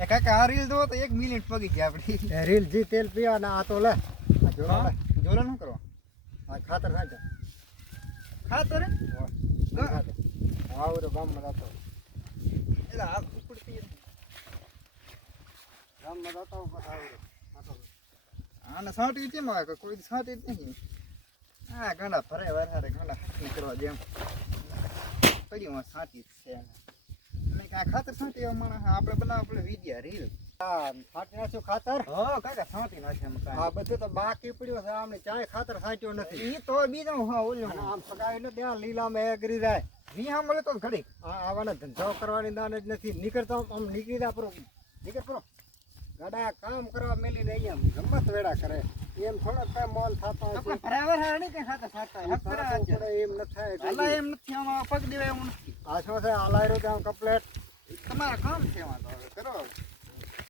એ કાકા આ રીલ દો તો 1 મિનિટ પગી જાય આપડી રીલ જી તેલ પીવા ના આ તો લે આ જોરો લે જોલો ન કરો આ ખાતર નાખ ખાતર આવો રે ગામમાં જાતો એટલે આ ઉપડતી ગામમાં જાતો બસ આવો આને સાટી કેમ આવે કોઈ સાટી જ નહીં આ ગાંડા ભરે વરહારે ગાંડા હાથી કરવા જેમ પડ્યું સાટી છે અને આ ખાતર સાટી માણસ આપણે બનાવ આપણે વિદ્યા રીલ ફાટી નાખ્યું ખાતર હો કાકા સાટી નાખે એમ કાંઈ આ બધું તો બાકી પડ્યું છે આમને ચાય ખાતર સાચ્યો નથી ઈ તો બીજો હા ઓલું આમ સગાવી ને ત્યાં લીલામાં એગરી જાય વિહા મળે તો ઘડી આવાના ધંધો કરવાની દાન જ નથી નીકળતા આમ નીકળી જા પૂરો નીકળ પૂરો ગાડા કામ કરવા મેલીને અહીંયા ગમત વેડા કરે એમ થોડો કઈ મોલ થતો આપણે બરાબર હારણી કે ખાતર સાટા હક કરા એમ ન થાય અલા એમ નથી આમાં પગ દેવાય એમ નથી આ શું છે આલાયરો આમ કમ્પ્લેટ તમારા કામ છે એમાં તો હવે કરો